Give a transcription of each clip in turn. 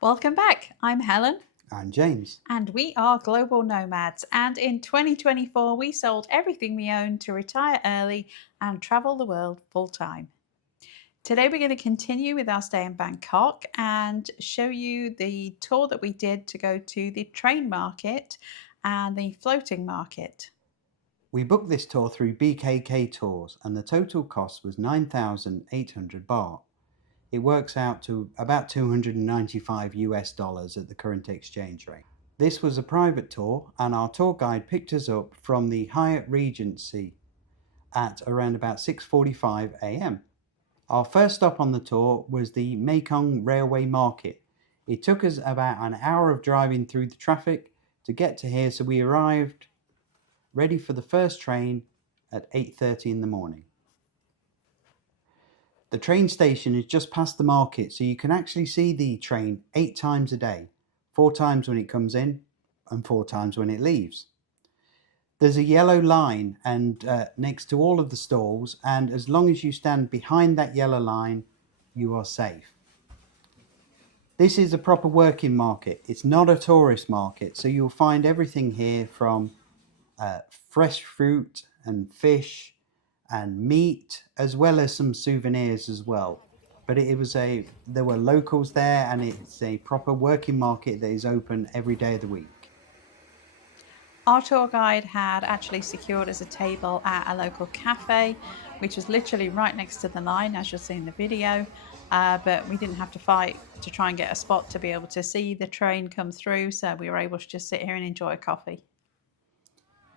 Welcome back. I'm Helen. I'm James. And we are global nomads. And in 2024, we sold everything we owned to retire early and travel the world full time. Today, we're going to continue with our stay in Bangkok and show you the tour that we did to go to the train market and the floating market. We booked this tour through BKK Tours and the total cost was 9,800 baht. It works out to about 295 US dollars at the current exchange rate. This was a private tour and our tour guide picked us up from the Hyatt Regency at around about 6:45 a.m. Our first stop on the tour was the Maeklong Railway market. It took us about an hour of driving through the traffic to get to here, so we arrived ready for the first train at 8:30 in the morning. The train station is just past the market, so you can actually see the train 8 times a day, 4 times when it comes in and 4 times when it leaves. There's a yellow line and next to all of the stalls, and as long as you stand behind that yellow line, you are safe. This is a proper working market. It's not a tourist market, so you'll find everything here from fresh fruit and fish and meat, as well as some souvenirs as well. But there were locals there, and it's a proper working market that is open every day of the week. Our tour guide had actually secured us a table at a local cafe, which was literally right next to the line, as you'll see in the video. But we didn't have to fight to try and get a spot to be able to see the train come through, so we were able to just sit here and enjoy a coffee.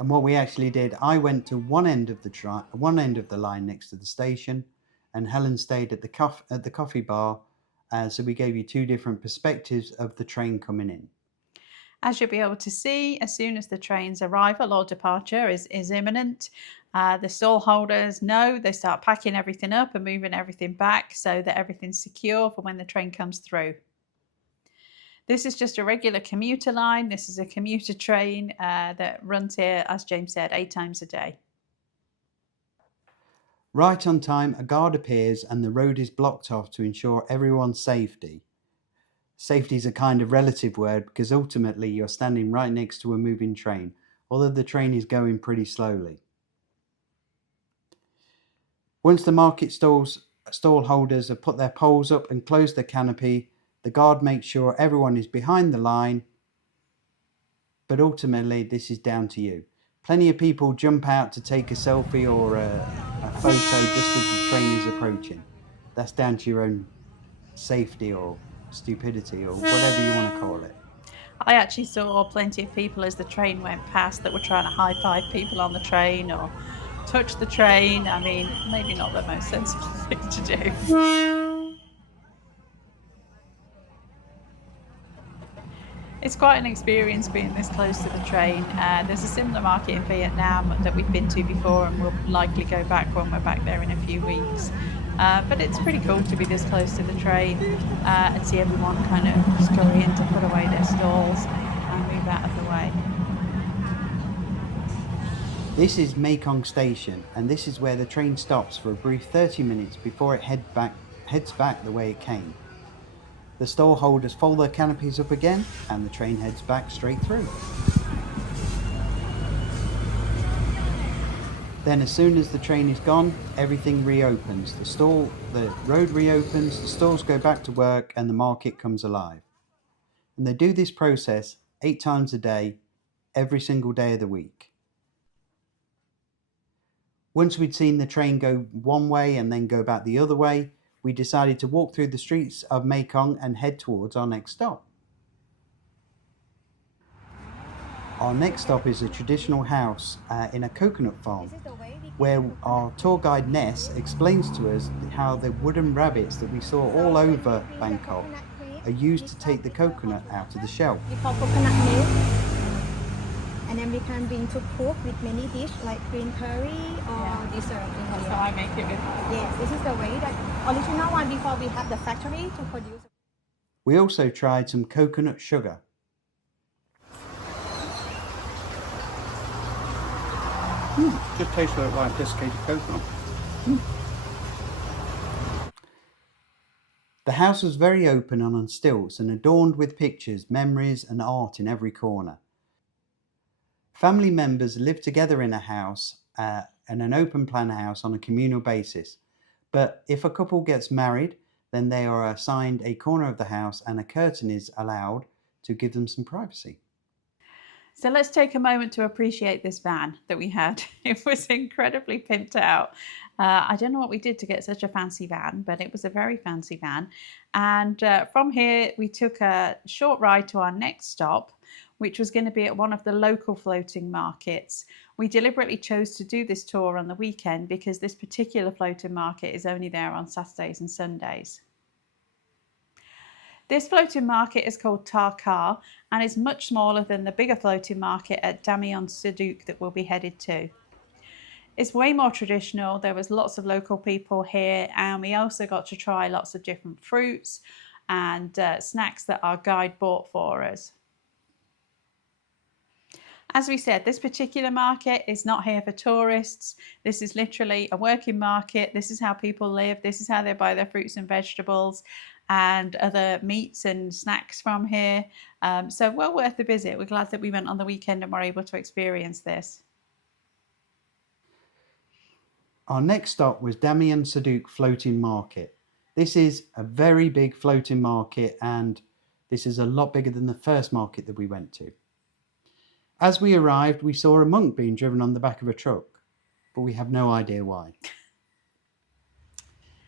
And what we actually did, I went to one end of the line next to the station, and Helen stayed at the coffee bar. So we gave you 2 different perspectives of the train coming in. As you'll be able to see, as soon as the train's arrival or departure is imminent, the stallholders know, they start packing everything up and moving everything back so that everything's secure for when the train comes through. This is just a regular commuter line. This is a commuter train that runs here, as James said, 8 times a day. Right on time, a guard appears and the road is blocked off to ensure everyone's safety. Safety is a kind of relative word because ultimately you're standing right next to a moving train, although the train is going pretty slowly. Once the market stall holders have put their poles up and closed the canopy, the guard makes sure everyone is behind the line, but ultimately this is down to you. Plenty of people jump out to take a selfie or a photo just as the train is approaching. That's down to your own safety or stupidity or whatever you want to call it. I actually saw plenty of people as the train went past that were trying to high-five people on the train or touch the train. I mean, maybe not the most sensible thing to do. It's quite an experience being this close to the train. There's a similar market in Vietnam that we've been to before, and we'll likely go back when we're back there in a few weeks. But it's pretty cool to be this close to the train and see everyone kind of scurrying to put away their stalls and move out of the way. This is Maeklong Station, and this is where the train stops for a brief 30 minutes before it heads back the way it came. The stall holders fold their canopies up again, and the train heads back straight through. Then as soon as the train is gone, everything reopens. The road reopens, the stalls go back to work, and the market comes alive. And they do this process 8 times a day, every single day of the week. Once we'd seen the train go one way and then go back the other way, we decided to walk through the streets of Maeklong and head towards our next stop. Our next stop is a traditional house in a coconut farm, where our tour guide Ness explains to us how the wooden rabbits that we saw all over Bangkok are used to take the coconut out of the shell. We call coconut milk, and then we can bring to cook with many dishes like green curry or dessert. That's how I make it with. Yes, this is the way that original one before we have the factory to produce. We also tried some coconut sugar. Just tastes like desiccated coconut. The house was very open and on stilts and adorned with pictures, memories and art in every corner. Family members live together in a house, in an open plan house on a communal basis. But if a couple gets married, then they are assigned a corner of the house and a curtain is allowed to give them some privacy. So let's take a moment to appreciate this van that we had. It was incredibly pimped out. I don't know what we did to get such a fancy van, but it was a very fancy van. And from here, we took a short ride to our next stop, which was going to be at one of the local floating markets. We deliberately chose to do this tour on the weekend because this particular floating market is only there on Saturdays and Sundays. This floating market is called Tha Kha and is much smaller than the bigger floating market at Damnoen Saduak that we'll be headed to. It's way more traditional. There was lots of local people here, and we also got to try lots of different fruits and snacks that our guide bought for us. As we said, this particular market is not here for tourists. This is literally a working market. This is how people live. This is how they buy their fruits and vegetables and other meats and snacks from here. So well worth the visit. We're glad that we went on the weekend and were able to experience this. Our next stop was Damnoen Saduak Floating Market. This is a very big floating market, and this is a lot bigger than the first market that we went to. As we arrived, we saw a monk being driven on the back of a truck, but we have no idea why.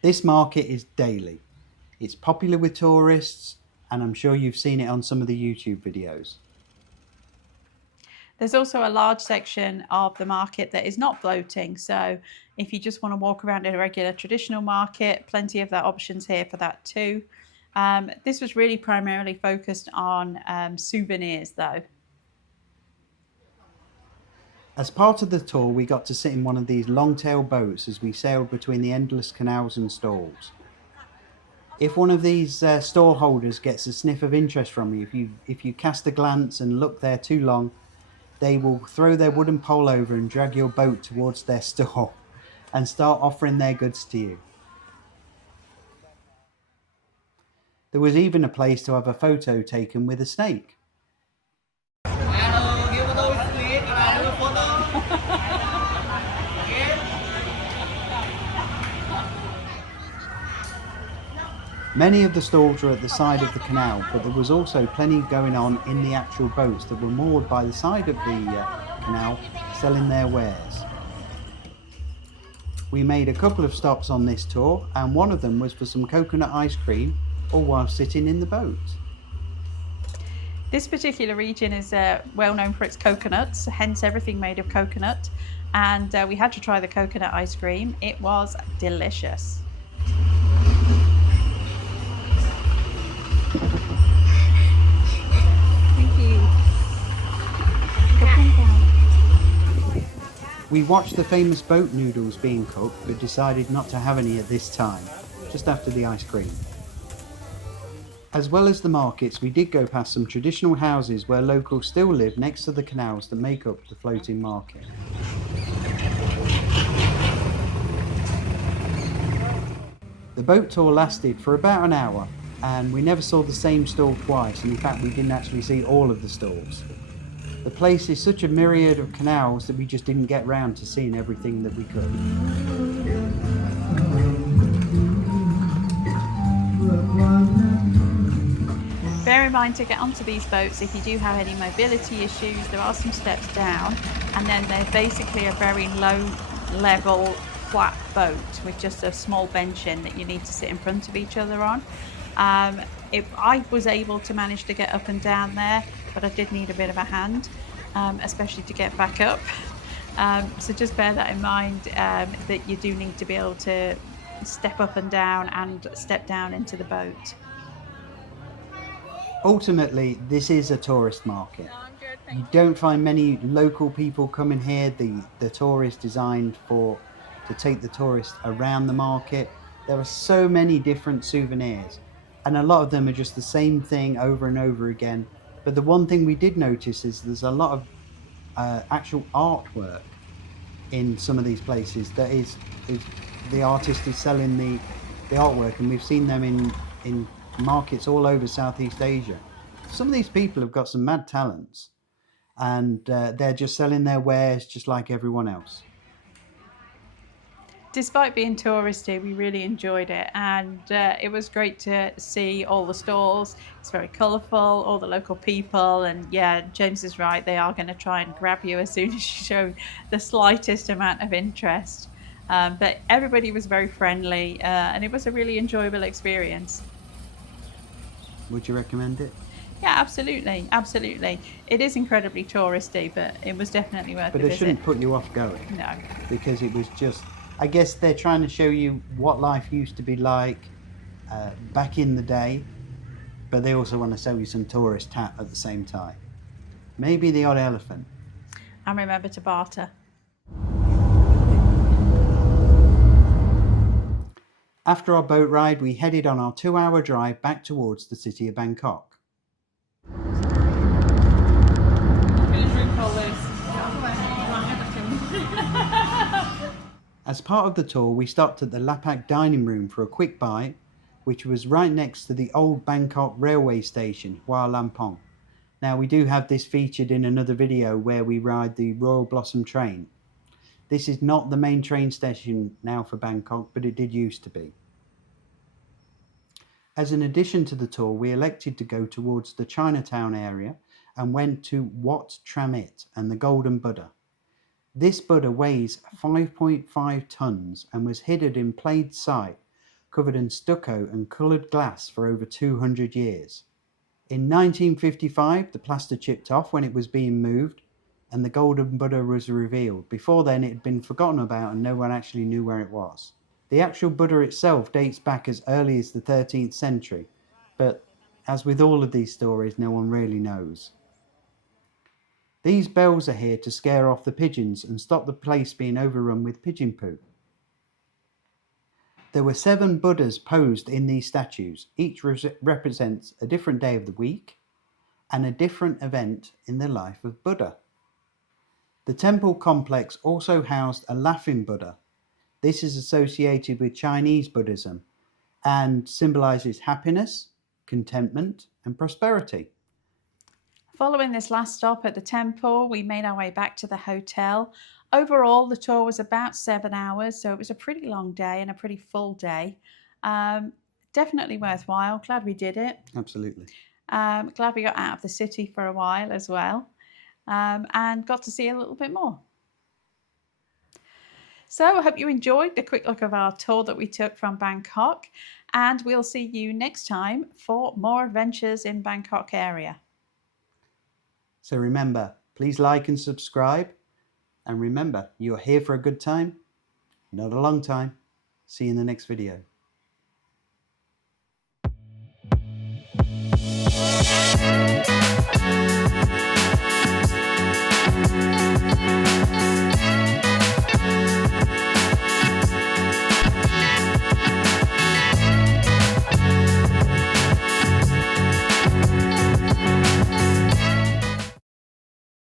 This market is daily. It's popular with tourists, and I'm sure you've seen it on some of the YouTube videos. There's also a large section of the market that is not floating, so if you just want to walk around in a regular traditional market, plenty of that options here for that too. This was really primarily focused on souvenirs though. As part of the tour, we got to sit in one of these long-tail boats as we sailed between the endless canals and stalls. If one of these stall holders gets a sniff of interest from you, if you cast a glance and look there too long, they will throw their wooden pole over and drag your boat towards their stall and start offering their goods to you. There was even a place to have a photo taken with a snake. Many of the stalls were at the side of the canal, but there was also plenty going on in the actual boats that were moored by the side of the canal, selling their wares. We made a couple of stops on this tour, and one of them was for some coconut ice cream, all while sitting in the boat. This particular region is well known for its coconuts, hence everything made of coconut, and we had to try the coconut ice cream. It was delicious. Thank you. We watched the famous boat noodles being cooked, but decided not to have any at this time, just after the ice cream. As well as the markets, we did go past some traditional houses where locals still live next to the canals that make up the floating market. The boat tour lasted for about an hour, and we never saw the same stall twice, and in fact we didn't actually see all of the stalls. The place is such a myriad of canals that we just didn't get round to seeing everything that we could. Bear in mind to get onto these boats, if you do have any mobility issues, there are some steps down, and then they're basically a very low level flat boat with just a small bench in that you need to sit in front of each other on. I was able to manage to get up and down there, but I did need a bit of a hand, especially to get back up. So just bear that in mind, that you do need to be able to step up and down and step down into the boat. Ultimately, this is a tourist market. You don't find many local people coming here. The tour is designed to take the tourist around the market. There are so many different souvenirs, and a lot of them are just the same thing over and over again. But the one thing we did notice is there's a lot of actual artwork in some of these places. That is the artist is selling the artwork, and we've seen them in in markets all over Southeast Asia. Some of these people have got some mad talents, and they're just selling their wares just like everyone else. Despite being touristy, we really enjoyed it, and it was great to see all the stalls. It's very colourful, all the local people, and yeah, James is right, they are going to try and grab you as soon as you show the slightest amount of interest. But everybody was very friendly, and it was a really enjoyable experience. Would you recommend it? Yeah, absolutely, absolutely. It is incredibly touristy, but it was definitely worth But a it visit. shouldn't put you off going. No. Because it was just, I guess they're trying to show you what life used to be like back in the day, but they also want to sell you some tourist tat at the same time. Maybe the odd elephant. And remember to barter. After our boat ride, we headed on our 2-hour drive back towards the city of Bangkok. As part of the tour, we stopped at the Lapak dining room for a quick bite, which was right next to the old Bangkok Railway station, Hua Lamphong. Now, we do have this featured in another video where we ride the Royal Blossom train. This is not the main train station now for Bangkok, but it did used to be. As an addition to the tour, we elected to go towards the Chinatown area and went to Wat Traimit and the Golden Buddah. This Buddha weighs 5.5 tons and was hidden in plain sight, covered in stucco and coloured glass for over 200 years. In 1955, the plaster chipped off when it was being moved, and the Golden Buddha was revealed. Before then, it had been forgotten about and no one actually knew where it was. The actual Buddha itself dates back as early as the 13th century, but as with all of these stories, no one really knows. These bells are here to scare off the pigeons and stop the place being overrun with pigeon poo. There were 7 Buddhas posed in these statues. Each represents a different day of the week and a different event in the life of Buddha. The temple complex also housed a laughing Buddha. This is associated with Chinese Buddhism and symbolizes happiness, contentment, and prosperity. Following this last stop at the temple, we made our way back to the hotel. Overall, the tour was about 7 hours, so it was a pretty long day and a pretty full day. Definitely worthwhile. Glad we did it. Absolutely. Glad we got out of the city for a while as well, and got to see a little bit more. So I hope you enjoyed the quick look of our tour that we took from Bangkok, and we'll see you next time for more adventures in Bangkok area. So remember, please like and subscribe. And remember, you're here for a good time, not a long time. See you in the next video.